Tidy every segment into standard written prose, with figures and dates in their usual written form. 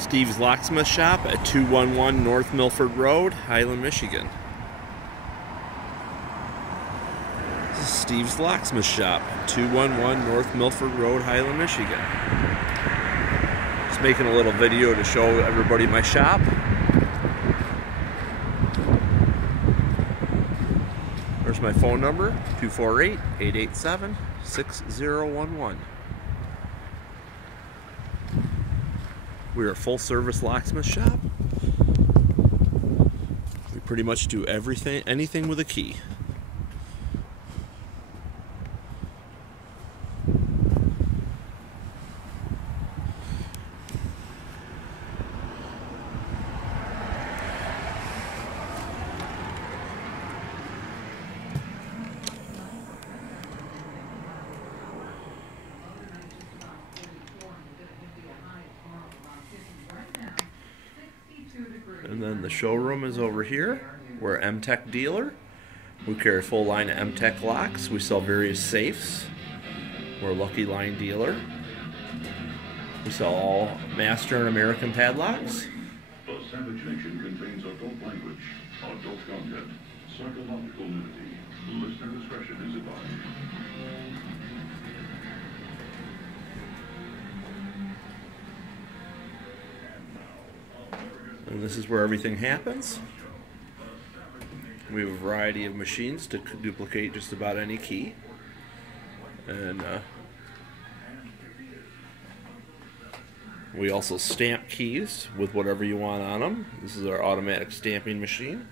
Steve's Locksmith Shop at 211 North Milford Road, Highland, Michigan. This is Steve's Locksmith Shop, 211 North Milford Road, Highland, Michigan. Just making a little video to show everybody my shop. There's my phone number, 248-887-6011. We're a full-service locksmith shop. We pretty much do everything, anything with a key. And then the showroom is over here. We're an MTech dealer. We carry a full line of MTech locks. We sell various safes. We're a Lucky Line dealer. We sell all Master and American padlocks. The Savage Nation contains adult language, adult content, psychological nudity. Listener discretion is advised. And this is where everything happens. We have a variety of machines to duplicate just about any key. And we also stamp keys with whatever you want on them. This is our automatic stamping machine.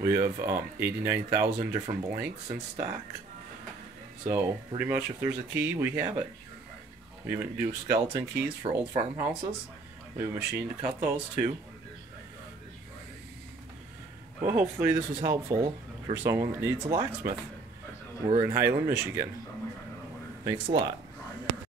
We have 89,000 different blanks in stock. So pretty much if there's a key, we have it. We even do skeleton keys for old farmhouses. We have a machine to cut those too. Well, hopefully this was helpful for someone that needs a locksmith. We're in Highland, Michigan. Thanks a lot.